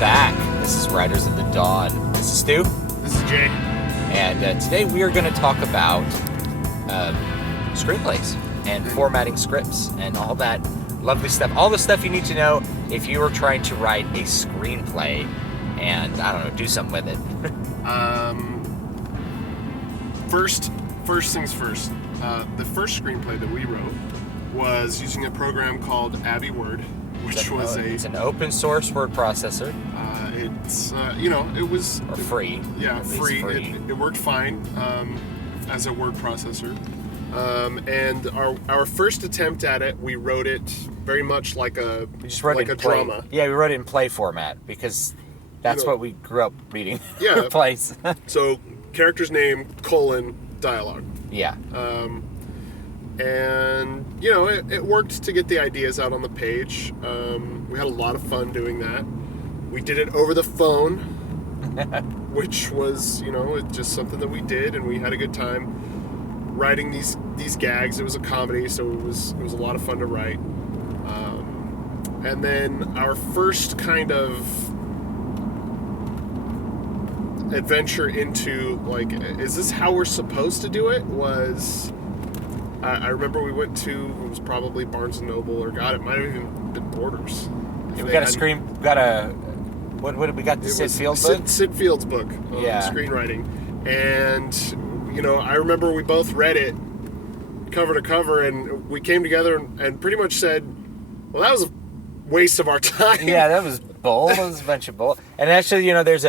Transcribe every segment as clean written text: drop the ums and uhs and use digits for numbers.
back. This is Riders of the Dawn. This is Stu. This is Jay. And today we are going to talk about screenplays and formatting scripts and all that lovely stuff. All the stuff you need to know if you are trying to write a screenplay and, I don't know, do something with it. First things first. The first screenplay that we wrote was using a program called Abbey Word, which was it's an open source word processor. It was free. Yeah, free. It worked fine as a word processor. And our first attempt at it, we wrote it very much like a drama. Yeah, we wrote it in play format because that's what we grew up reading. Yeah, plays. So character's name, dialogue. Yeah. And it worked to get the ideas out on the page. We had a lot of fun doing that. We did it over the phone, which was just something that we did, and we had a good time writing these gags. It was a comedy, so it was a lot of fun to write. And then our first kind of adventure into is this how we're supposed to do it? Was I remember we went to, it was probably Barnes and Noble, or it might have even been Borders. Yeah, we got the Sid Fields book? Sid Fields' book on screenwriting. And, I remember we both read it cover to cover, and we came together and pretty much said, well, that was a waste of our time. Yeah, that was bull. That was a bunch of bull. And actually, there's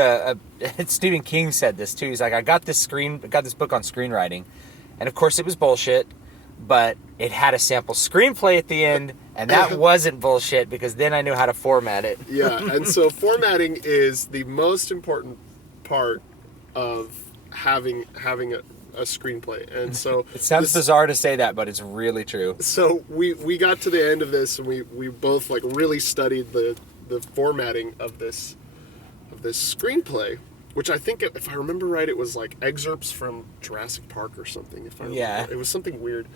Stephen King said this too. He's like, I got this book on screenwriting, and of course it was bullshit, but it had a sample screenplay at the end, and that wasn't bullshit because then I knew how to format it. Yeah, and so formatting is the most important part of having a screenplay. And so it sounds bizarre to say that, but it's really true. So we got to the end of this, and we both really studied the formatting of this screenplay, which I think, if I remember right, it was excerpts from Jurassic Park or something. If I remember. Yeah, it was something weird,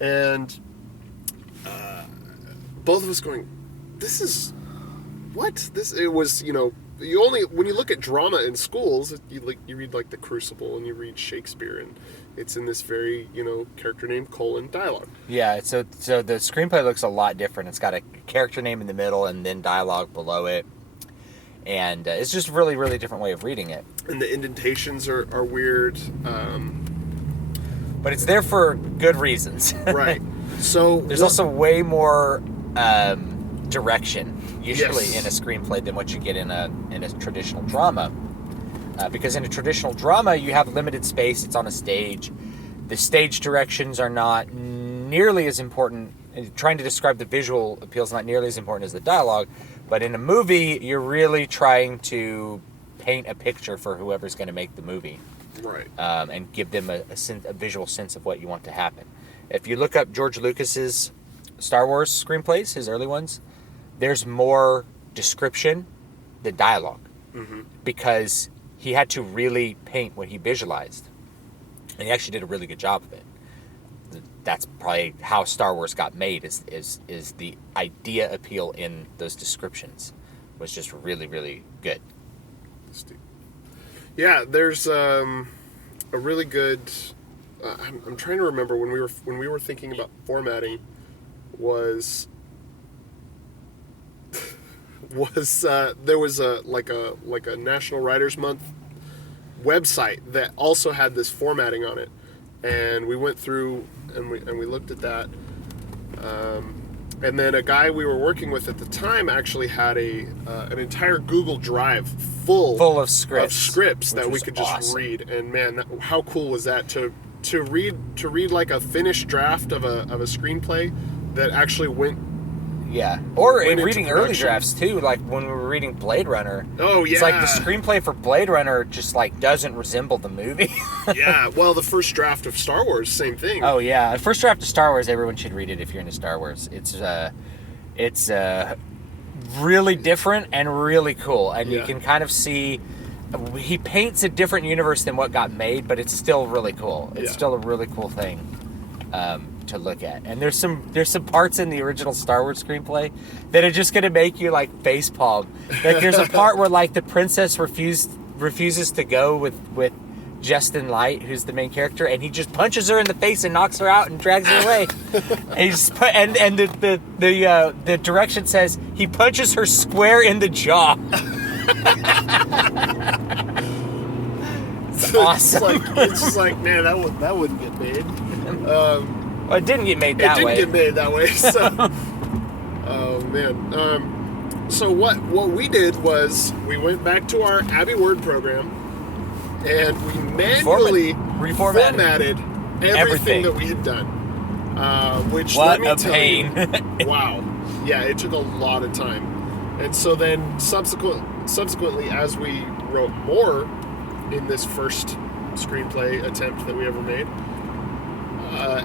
and both of us going, "This is what this." It was you only, when you look at drama in schools, you read The Crucible and you read Shakespeare, and it's in this very character named dialogue. Yeah, so the screenplay looks a lot different. It's got a character name in the middle and then dialogue below it, and it's just a really, really different way of reading it. And the indentations are weird, but it's there for good reasons. Right. So there's also way more direction usually in a screenplay than what you get in a traditional drama, because in a traditional drama you have limited space. It's on a stage. The stage directions are not nearly as important, and trying to describe the visual appeal is not nearly as important as the dialogue. But in a movie, you're really trying to paint a picture for whoever's going to make the movie, right? And give them a visual sense of what you want to happen. If you look up George Lucas's Star Wars screenplays, his early ones, there's more description than dialogue, because he had to really paint what he visualized, and he actually did a really good job of it. That's probably how Star Wars got made, is the idea appeal in those descriptions was just really, really good. Yeah, there's a really good. I'm trying to remember when we were thinking about formatting. There was a National Writers Month website that also had this formatting on it, and we went through and we looked at that, and then a guy we were working with at the time actually had an entire Google Drive full of scripts that we could just read. And man, how cool was that to read like a finished draft of a screenplay that actually went. Yeah, or in reading early drafts too, like when we were reading Blade Runner. Oh yeah, it's like the screenplay for Blade Runner just doesn't resemble the movie. Yeah, well, the first draft of Star Wars, same thing. Oh yeah, the first draft of Star Wars, everyone should read it if you're into Star Wars. It's really different and really cool, and you can kind of see he paints a different universe than what got made, but it's still really cool. It's still a really cool thing. to look at. And there's some parts in the original Star Wars screenplay that are just gonna make you like facepalm. Like there's a part where like the princess refuses to go with Justin Light, who's the main character, and he just punches her in the face and knocks her out and drags her away. And the direction says he punches her square in the jaw. It's awesome. It's just like, man, that wouldn't get made. Well, it didn't get made that way. It didn't get made that way. So, oh man. So what we did was we went back to our Abbey Word program, and we manually reformatted everything that we had done. Which, what let me a tell pain! You, wow. Yeah, it took a lot of time. And so then subsequently, as we wrote more in this first screenplay attempt that we ever made,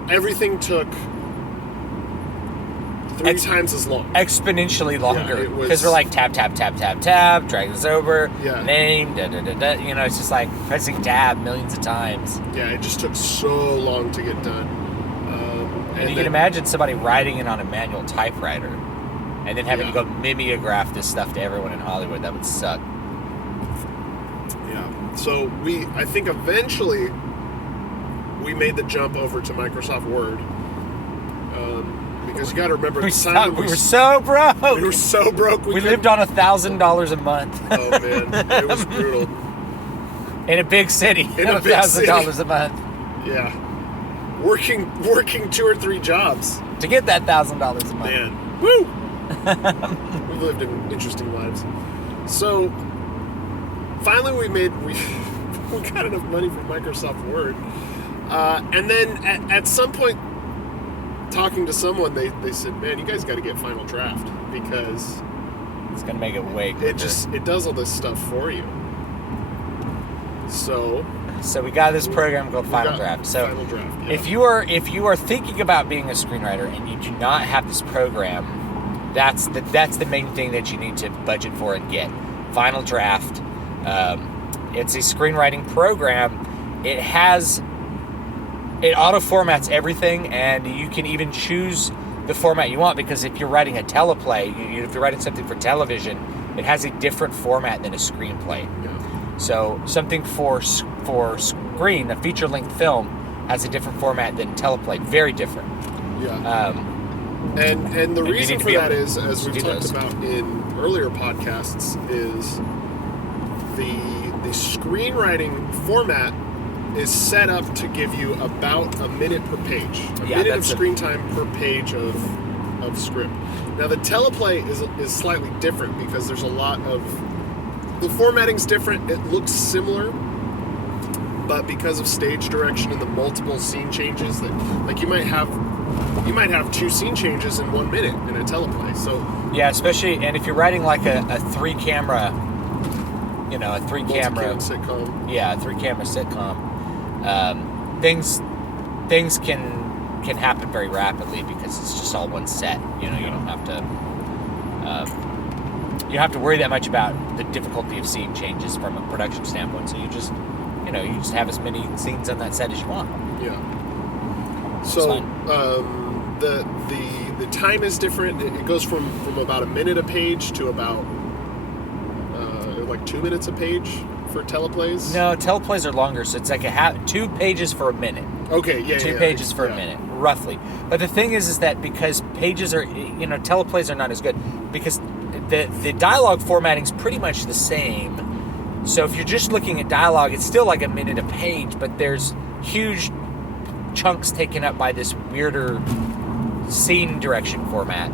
everything took 3 times as long. Exponentially longer. Yeah, because we're like tap, drag this over, yeah. Name, da. You know, it's just like pressing tab millions of times. Yeah, it just took so long to get done. And you can imagine somebody writing it on a manual typewriter and then having to go mimeograph this stuff to everyone in Hollywood. That would suck. Yeah. So I think eventually we made the jump over to Microsoft Word. Because you got to remember, we were so broke. We were so broke. We lived on $1,000 a month. Oh man, it was brutal. In a big city, in a big $1,000 a month. Yeah, working 2 or 3 jobs to get that $1,000 a month. Man, woo! We've lived in interesting lives. So finally, we got enough money from Microsoft Word, and then at some point, talking to someone, they said, "Man, you guys got to get Final Draft because it's gonna make it way quicker. It does all this stuff for you." So we got this program called Final Draft. So Final Draft, yeah. if you are thinking about being a screenwriter and you do not have this program, that's the main thing that you need to budget for and get. Final Draft. It's a screenwriting program. It auto-formats everything, and you can even choose the format you want, because if you're writing a teleplay, if you're writing something for television, it has a different format than a screenplay. Yeah. So something for screen, a feature-length film, has a different format than teleplay. Very different. Yeah. And the reason for that is, as we've talked about in earlier podcasts, is the screenwriting format is set up to give you about a minute per page. A minute of screen time per page of script. Now the teleplay is slightly different because there's a lot of... The formatting's different. It looks similar, but because of stage direction and the multiple scene changes, that like you might have 2 scene changes in 1 minute in a teleplay. So yeah, especially, and if you're writing like a 3-camera, a 3-camera sitcom. Yeah, a 3-camera sitcom. Things can happen very rapidly because it's just all one set. You don't have to worry that much about the difficulty of scene changes from a production standpoint. So you just have as many scenes on that set as you want. Yeah. So the time is different. It goes from about a minute a page to about like 2 minutes a page for teleplays. No, teleplays are longer, so it's like 2 pages for a minute. Okay, yeah, 2 pages for a minute, roughly. But the thing is that because pages are, teleplays are not as good because the dialogue formatting is pretty much the same. So if you're just looking at dialogue, it's still like a minute a page, but there's huge chunks taken up by this weirder scene direction format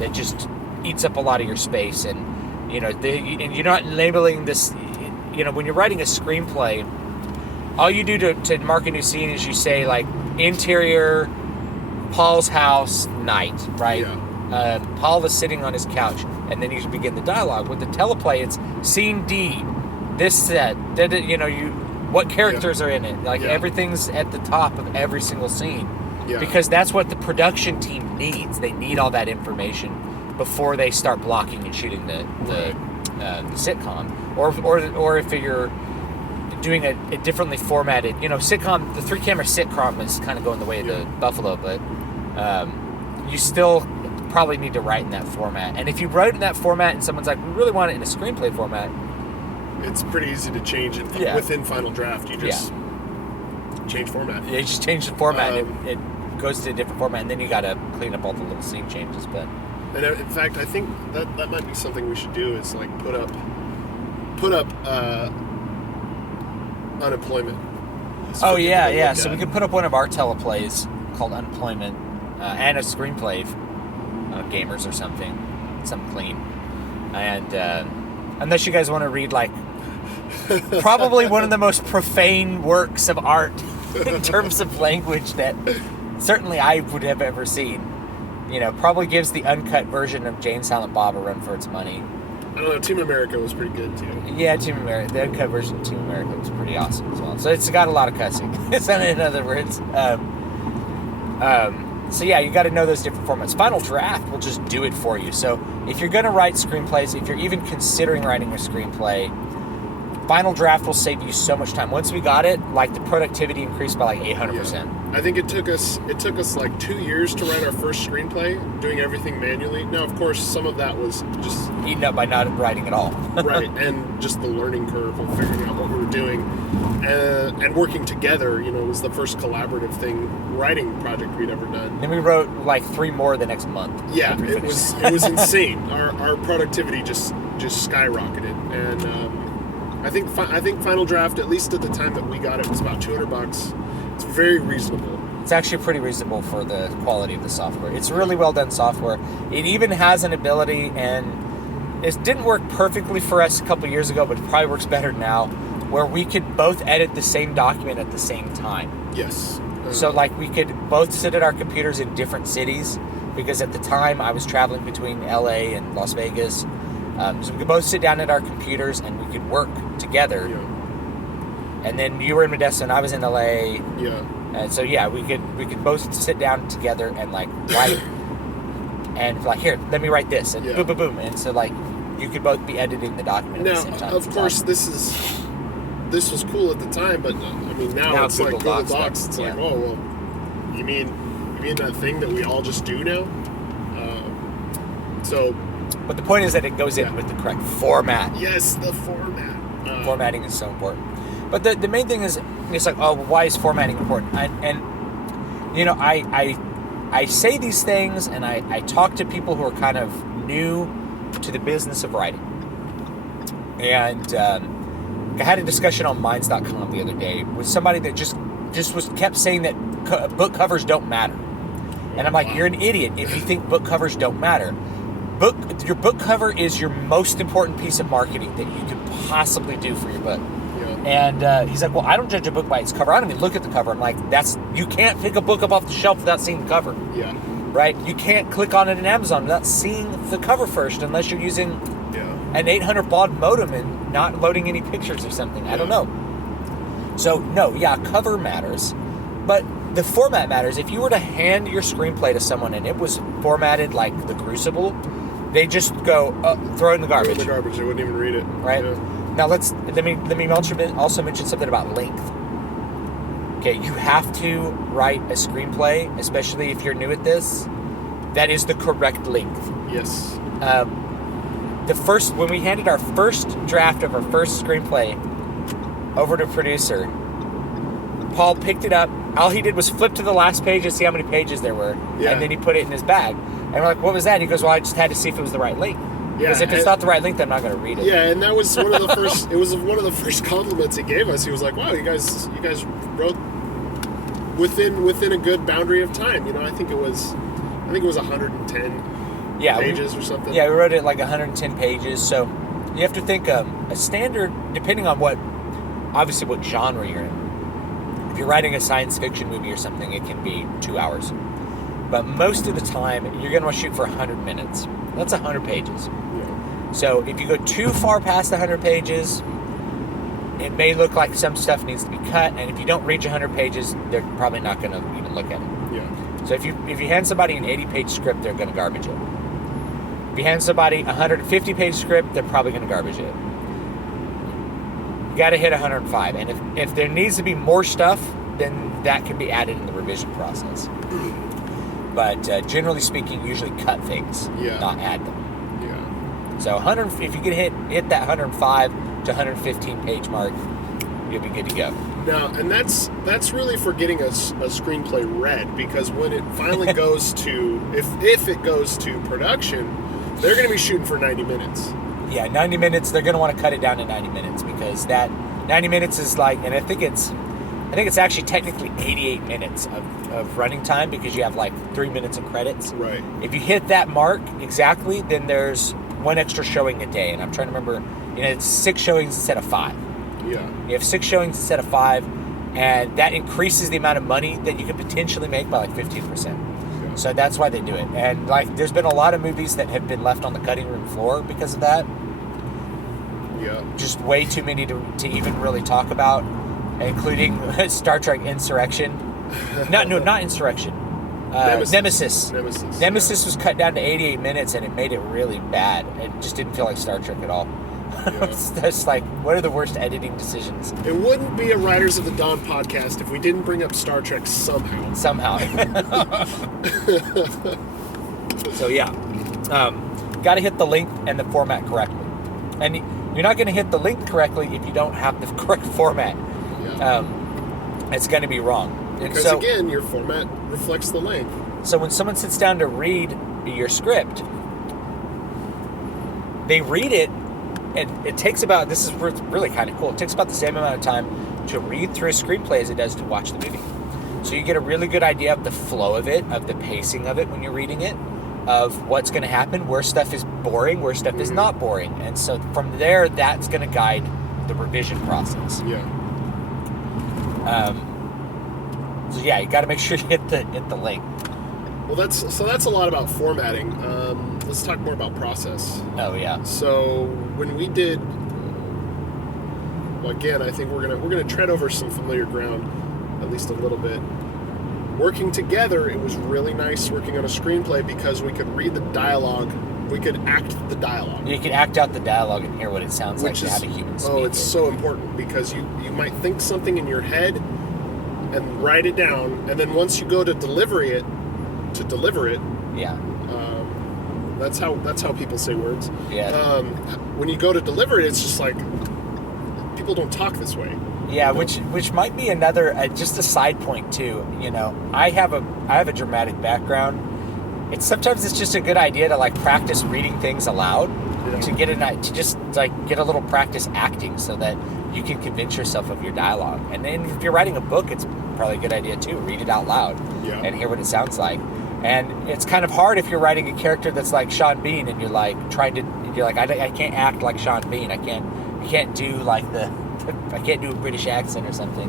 that just eats up a lot of your space, and and you're not labeling this. When you're writing a screenplay, all you do to mark a new scene is you say like interior, Paul's house, night, right? Yeah. Paul is sitting on his couch, and then you begin the dialogue. With the teleplay, it's scene D, this set, what characters are in it. Like everything's at the top of every single scene. Yeah. Because that's what the production team needs. They need all that information before they start blocking and shooting the sitcom. Or if you're doing a differently formatted, sitcom, the 3-camera sitcom is kind of going the way of the buffalo, but you still probably need to write in that format. And if you wrote in that format and someone's like, we really want it in a screenplay format, it's pretty easy to change it within Final Draft. You just change format. Yeah, you just change the format. And it goes to a different format, and then you got to clean up all the little scene changes. But in fact, I think that might be something we should do. Is like put up unemployment. So we could put up one of our teleplays called Unemployment and a screenplay, Gamers or something clean. And unless you guys want to read like probably one of the most profane works of art in terms of language that certainly I would have ever seen. Probably gives the uncut version of Jane Silent Bob a run for its money. I don't know, Team America was pretty good too. Yeah, Team America. The uncut version of Team America was pretty awesome as well. So it's got a lot of cussing. In other words. So yeah, you got to know those different formats. Final Draft will just do it for you. So if you're going to write screenplays, if you're even considering writing a screenplay, Final Draft will save you so much time. Once we got it, like the productivity increased by like 800%. Yeah. I think it took us like 2 years to write our first screenplay, doing everything manually. Now, of course, some of that was just eaten up by not writing at all. Right, and just the learning curve of figuring out what we were doing, and working together. Was the first collaborative writing project we'd ever done. Then we wrote like 3 more the next month. Yeah, it was insane. Our productivity just skyrocketed, and I think Final Draft, at least at the time that we got it, was about $200. It's very reasonable. It's actually pretty reasonable for the quality of the software. It's really well done software. It even has an ability, and it didn't work perfectly for us a couple years ago, but it probably works better now, where we could both edit the same document at the same time. Yes. So like we could both sit at our computers in different cities, because at the time I was traveling between LA and Las Vegas. So we could both sit down at our computers and we could work together. Yeah. And then you were in Modesto and I was in LA. Yeah. And so we could both sit down together and like write and like, here, let me write this, and boom, boom, boom. And so like you could both be editing the document at the same time. Of course, this was cool at the time, but I mean now it's like Google Docs. It's like, oh well, you mean that thing that we all just do now? But the point is that it goes in with the correct format. Yes, the format. Formatting is so important. But the main thing is, it's like, oh, why is formatting important? And I say these things, and I talk to people who are kind of new to the business of writing. And I had a discussion on Minds.com the other day with somebody that just kept saying that book covers don't matter. And I'm like, you're an idiot if you think book covers don't matter. Your book cover is your most important piece of marketing that you could possibly do for your book. Yeah. And he's like, well, I don't judge a book by its cover. I don't even look at the cover. I'm like, you can't pick a book up off the shelf without seeing the cover. Yeah. Right? You can't click on it in Amazon without seeing the cover first, unless you're using an 800 baud modem and not loading any pictures or something. Yeah. I don't know. So, cover matters. But the format matters. If you were to hand your screenplay to someone and it was formatted like The Crucible, they just go throw it in the garbage. Throw it in the garbage. They wouldn't even read it. Right. Yeah. Now let me also mention something about length. Okay, you have to write a screenplay, especially if you're new at this, that is the correct length. Yes. When we handed our first draft of our first screenplay over to producer, Paul picked it up. All he did was flip to the last page and see how many pages there were, and then he put it in his bag. And we're like, what was that? And he goes, well, I just had to see if it was the right length. Because if it's not the right length, I'm not going to read it. Yeah, and that was one of the first. It was one of the first compliments he gave us. He was like, "Wow, you guys wrote within a good boundary of time." I think it was 110 pages or something. Yeah, we wrote it like 110 pages. So you have to think a standard, depending on what genre you're in. If you're writing a science fiction movie or something, it can be 2 hours. But most of the time, you're going to want to shoot for 100 minutes. That's 100 pages. Yeah. So if you go too far past 100 pages, it may look like some stuff needs to be cut. And if you don't reach 100 pages, they're probably not going to even look at it. Yeah. So if you hand somebody an 80-page script, they're going to garbage it. If you hand somebody a 150-page script, they're probably going to garbage it. You got to hit 105. And if there needs to be more stuff, then that can be added in the revision process. but generally speaking, usually cut things, not add them. Yeah. So if you can hit that 105 to 115 page mark, you'll be good to go. Now, and that's really for getting a screenplay read, because when it finally goes to, if it goes to production, they're going to be shooting for 90 minutes. Yeah, 90 minutes. They're going to want to cut it down to 90 minutes because that 90 minutes is like, and I think it's actually technically 88 minutes of running time because you have like 3 minutes of credits. Right. If you hit that mark exactly, then there's one extra showing a day, and I'm trying to remember, it's 6 showings instead of 5. Yeah. You have 6 showings instead of 5, and that increases the amount of money that you could potentially make by like 15%. Yeah. So that's why they do it. And like, there's been a lot of movies that have been left on the cutting room floor because of that. Yeah. Just way too many to even really talk about, including Star Trek Insurrection. Not Insurrection. Nemesis. Nemesis was cut down to 88 minutes, and it made it really bad. It just didn't feel like Star Trek at all. Yeah. That's like, what are the worst editing decisions? It wouldn't be a Riders of the Dawn podcast if we didn't bring up Star Trek somehow. So yeah, got to hit the length and the format correctly, and you're not going to hit the length correctly if you don't have the correct format. Yeah. It's going to be wrong. Because again, your format reflects the length. So when someone sits down to read your script, they read it, and it takes about, this is really kind of cool, it takes about the same amount of time to read through a screenplay as it does to watch the movie. So you get a really good idea of the flow of it, of the pacing of it when you're reading it, of what's going to happen, where stuff is boring, where stuff is not boring. And so from there, that's going to guide the revision process. Yeah. So yeah, you got to make sure you hit the link. Well, that's a lot about formatting. Let's talk more about process. Oh yeah. So when we did, well, again, I think we're gonna tread over some familiar ground, at least a little bit. Working together, it was really nice working on a screenplay because we could read the dialogue, we could act the dialogue. You can act out the dialogue and hear what it sounds like to have a human speak. Oh, it's so important because you might think something in your head and write it down, and then once you go to deliver it, yeah. That's how people say words. Yeah. When you go to deliver it, it's just like people don't talk this way. Yeah, which might be another just a side point too. You know, I have a dramatic background. Sometimes it's just a good idea to like practice reading things aloud to get a little practice acting so that you can convince yourself of your dialogue. And then if you're writing a book, it's probably a good idea too. Read it out loud and hear what it sounds like. And it's kind of hard if you're writing a character that's like Sean Bean and you're like I can't act like Sean Bean. I can't do like I can't do a British accent or something.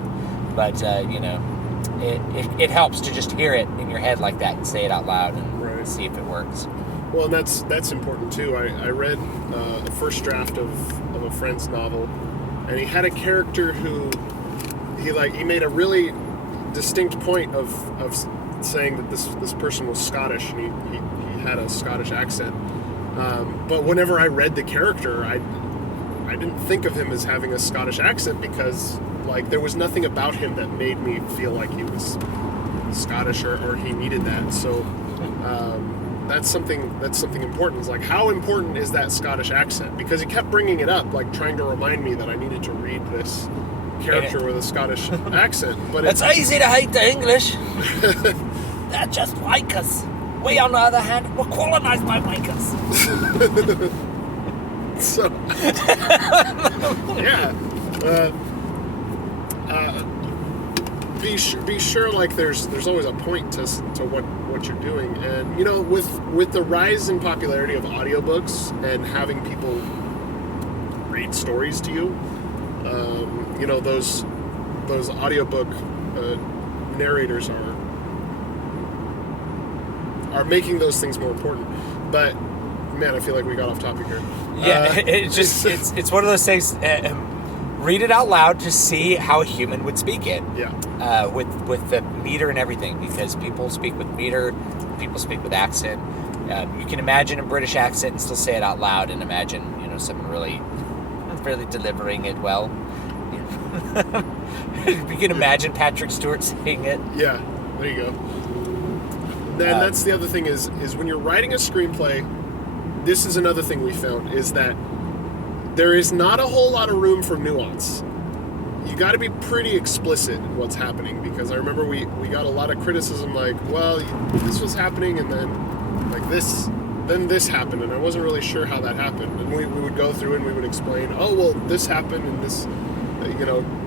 But it helps to just hear it in your head like that and say it out loud and see if it works. Well, and that's important too. I read the first draft of a friend's novel, and he had a character who he made a really distinct point of saying that this person was Scottish, and he had a Scottish accent. But whenever I read the character, I didn't think of him as having a Scottish accent because like there was nothing about him that made me feel like he was Scottish or he needed that. So that's something important. It's like, how important is that Scottish accent? Because he kept bringing it up, like trying to remind me that I needed to read this character with a Scottish accent. But it's easy to hate the English. They're just wakers. We, on the other hand, were colonized by wakers. So, yeah. Be sure like there's always a point to what you're doing. And you know, with the rise in popularity of audiobooks and having people read stories to you, you know, those audiobook narrators are making those things more important. But man, I feel like we got off topic here. Yeah, it's one of those things. Read it out loud to see how a human would speak it. Yeah. With the meter and everything, because people speak with meter, people speak with accent. You can imagine a British accent and still say it out loud, and imagine someone really delivering it well. You can imagine Patrick Stewart saying it. Yeah, there you go. that's the other thing is when you're writing a screenplay, this is another thing we found, is that there is not a whole lot of room for nuance. You got to be pretty explicit in what's happening, because I remember we got a lot of criticism like, well, this was happening and then like this happened, and I wasn't really sure how that happened. And we would go through and we would explain, oh, well, this happened and this,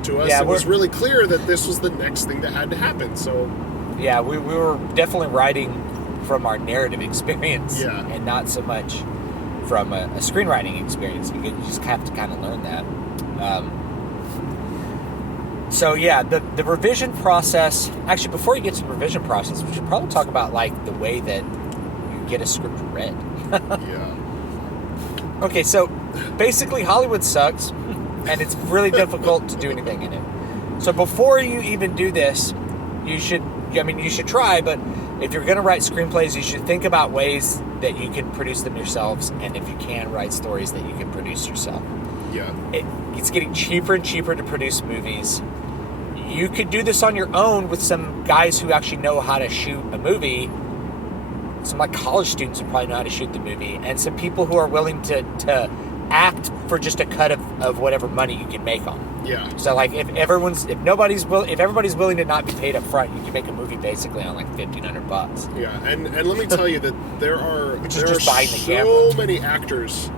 to us it was really clear that this was the next thing that had to happen. So yeah, we were definitely writing from our narrative experience, and not so much from a screenwriting experience. You just have to kind of learn that. So yeah, the revision process. Actually, before you get to the revision process, we should probably talk about like the way that you get a script read. Yeah. Okay, so basically Hollywood sucks, and it's really difficult to do anything in it. So before you even do this, you should try, but if you're going to write screenplays, you should think about ways that you can produce them yourselves, and if you can, write stories that you can produce yourself. Yeah. It's getting cheaper and cheaper to produce movies. You could do this on your own with some guys who actually know how to shoot a movie. Some like college students who probably know how to shoot the movie, and some people who are willing to act for just a cut of whatever money you can make on them. Yeah. So like if everybody's willing to not be paid up front, you can make a movie basically on like $1,500. Yeah, and let me tell you that there are so many actors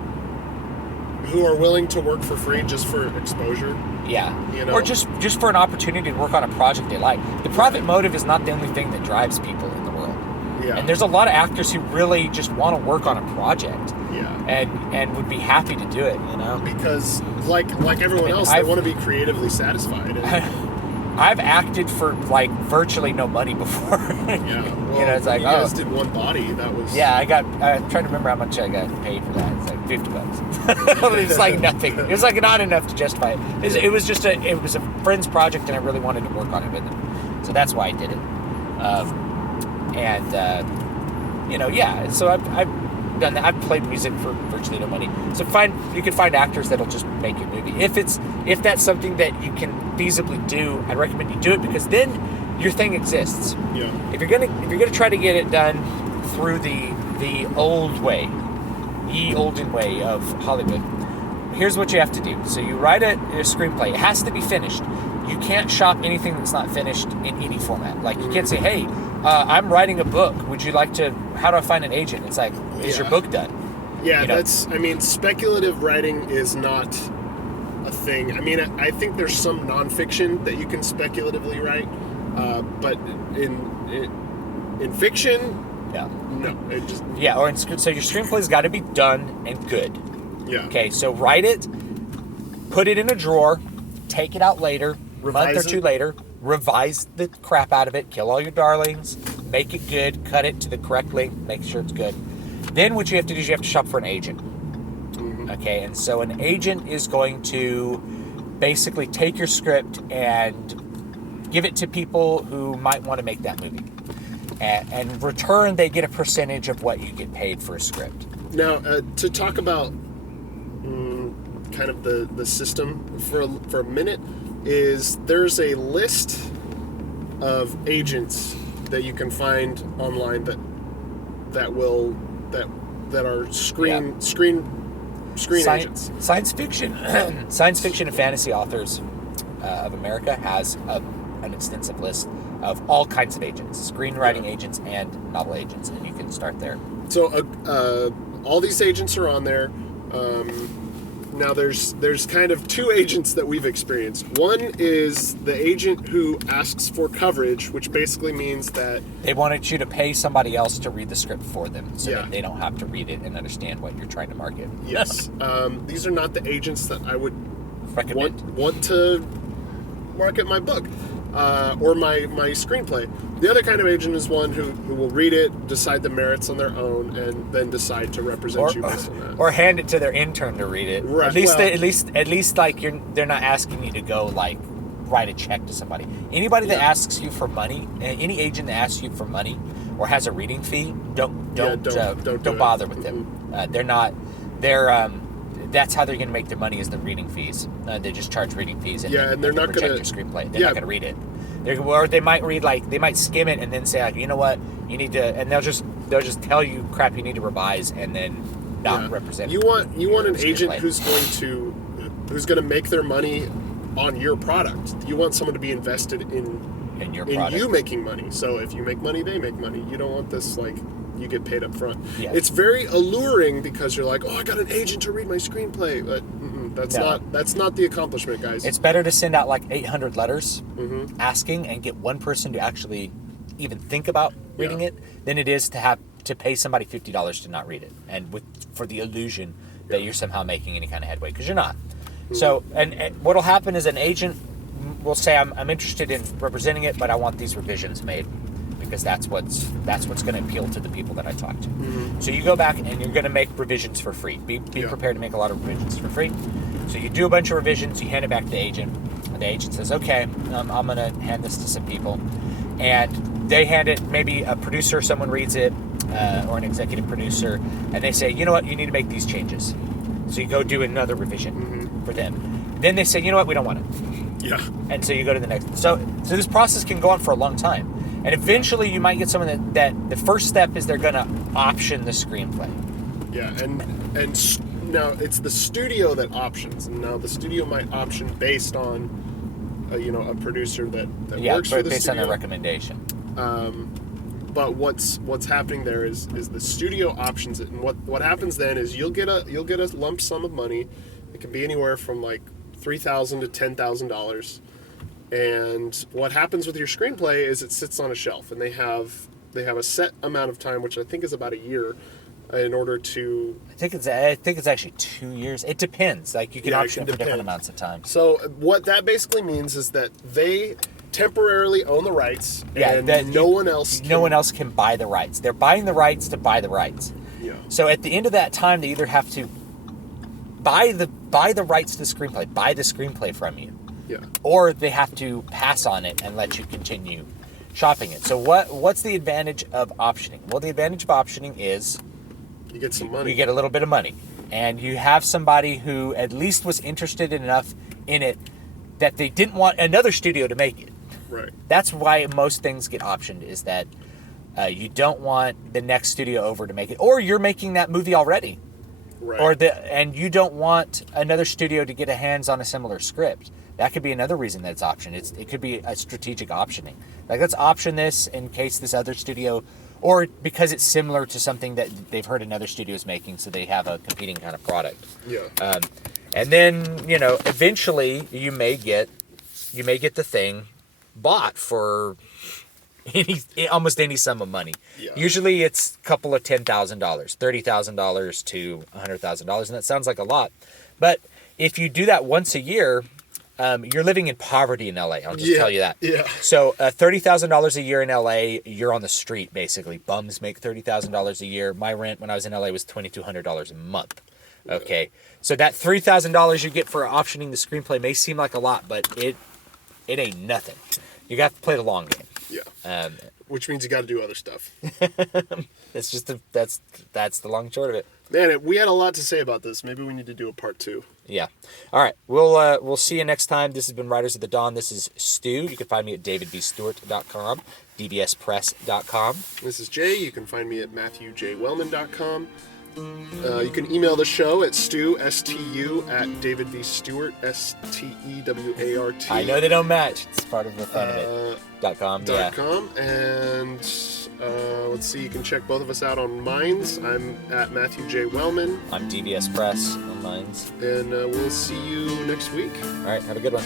who are willing to work for free just for exposure. Yeah. Or just for an opportunity to work on a project they like. The profit motive is not the only thing that drives people in the world. Yeah. And there's a lot of actors who really just want to work on a project. Yeah. And would be happy to do it, Because like everyone else, they want to be creatively satisfied. I've acted for like virtually no money before. Yeah. Well, it's like, you guys did one body. That was. Yeah, I'm trying to remember how much I got paid for that. It's like $50. It's like nothing. It was like not enough to justify it. It was a friend's project, and I really wanted to work on it with him, so that's why I did it. So I've done that. I've played music for virtually no money. So you can find actors that'll just make your movie. If that's something that you can feasibly do, I'd recommend you do it, because then your thing exists. Yeah. If you're gonna try to get it done through the old way, ye olden way of Hollywood, here's what you have to do. So you write a screenplay. It has to be finished. You can't shop anything that's not finished in any format. Like you can't say, hey, I'm writing a book. Would you like to? How do I find an agent? It's like, is your book done? Yeah, speculative writing is not a thing. I mean, I think there's some nonfiction that you can speculatively write, but in fiction, no. It just so your screenplay's got to be done and good. Yeah. Okay, so write it, put it in a drawer, take it out later, a month or two later, revise the crap out of it, kill all your darlings, make it good, cut it to the correct length, make sure it's good. Then what you have to do is you have to shop for an agent. Mm-hmm. Okay, and so an agent is going to basically take your script and give it to people who might want to make that movie. And in return, they get a percentage of what you get paid for a script. Now, to talk about kind of the system for a minute, is there's a list of agents that you can find online that are screen agents. Science fiction and fantasy authors of America has an extensive list of all kinds of agents, screenwriting agents and novel agents, and you can start there. So all these agents are on there. Now there's kind of two agents that we've experienced. One is the agent who asks for coverage, which basically means that they wanted you to pay somebody else to read the script for them, so that they don't have to read it and understand what you're trying to market. Yes. These are not the agents that I would recommend. Want to market my book or my screenplay. The other kind of agent is one who will read it, decide the merits on their own, and then decide to represent you based on that. Or hand it to their intern to read it. Right. At least like they're not asking you to go like write a check to somebody. Anybody that asks you for money, any agent that asks you for money or has a reading fee, don't bother with them. That's how they're going to make their money, is the reading fees. They just charge reading fees, and they're not going to your screenplay. They're not going to read it. Or they might read they might skim it and then say you know what, you need to, and they'll just tell you crap you need to revise and then not represent. You want an agent screenplay. who's going to make their money on your product. You want someone to be invested in your product. you making money. So if you make money, they make money. You don't want this you get paid up front. Yeah. It's very alluring because you're like, oh, I got an agent to read my screenplay, but that's not the accomplishment, guys. It's better to send out 800 letters asking and get one person to actually even think about reading it than it is to pay somebody $50 to not read it, and for the illusion that you're somehow making any kind of headway, because you're not. So, and what'll happen is an agent will say, I'm interested in representing it, but I want these revisions made, because that's what's going to appeal to the people that I talk to. So you go back and you're going to make revisions for free. Be prepared to make a lot of revisions for free. So you do a bunch of revisions, you hand it back to the agent, and the agent says, okay, I'm going to hand this to some people, and they hand it, maybe a producer, someone reads it, or an executive producer, and they say, you know what, you need to make these changes. So you go do another revision for them. Then they say, you know what, we don't want it. Yeah. And so you go to the next. So this process can go on for a long time. And eventually you might get someone that the first step is they're going to option the screenplay. Yeah, and now it's the studio that options. And now the studio might option based on, a producer that works for the based studio. on their recommendation. But what's happening there is the studio options it, and what happens then is you'll get a lump sum of money. It can be anywhere from $3,000 to $10,000. And what happens with your screenplay is it sits on a shelf, and they have a set amount of time, which I think is about a year, in order to. I think it's actually 2 years. It depends. You can option it for different amounts of time. So what that basically means is that they temporarily own the rights, and no one else can buy the rights. They're buying the rights to buy the rights. Yeah. So at the end of that time, they either have to buy the rights to the screenplay from you. Yeah. Or they have to pass on it and let you continue shopping it. So what's the advantage of optioning? Well, the advantage of optioning is you get some money. You get a little bit of money. And you have somebody who at least was interested enough in it that they didn't want another studio to make it. Right. That's why most things get optioned, is that you don't want the next studio over to make it. Or you're making that movie already. Right. And you don't want another studio to get a hands on a similar script. That could be another reason that it's optioned. It could be a strategic optioning. Let's option this in case this other studio, or because it's similar to something that they've heard another studio is making, so they have a competing kind of product. Yeah. And then, eventually you may get the thing bought for almost any sum of money. Yeah. Usually it's a couple of $10,000, $30,000 to $100,000, and that sounds like a lot. But if you do that once a year, you're living in poverty in LA. I'll just tell you that. Yeah. So $30,000 a year in LA, you're on the street basically. Bums make $30,000 a year. My rent when I was in LA was $2,200 a month. Okay. So that $3,000 you get for optioning the screenplay may seem like a lot, but it ain't nothing. You got to play the long game. Yeah. Which means you got to do other stuff. It's just that's the long and short of it. Man, we had a lot to say about this. Maybe we need to do a part 2. Yeah. All right. We'll see you next time. This has been Riders of the Dawn. This is Stu. You can find me at davidvstewart.com, dbspress.com. This is Jay. You can find me at matthewjwellman.com. You can email the show at Stu, S-T-U, at davidvstewart, S-T-E-W-A-R-T. I know they don't match. It's part of the fun of it. .com. And let's see, you can check both of us out on Minds. I'm at Matthew J. Wellman. I'm DBS Press on Minds. And we'll see you next week. All right. Have a good one.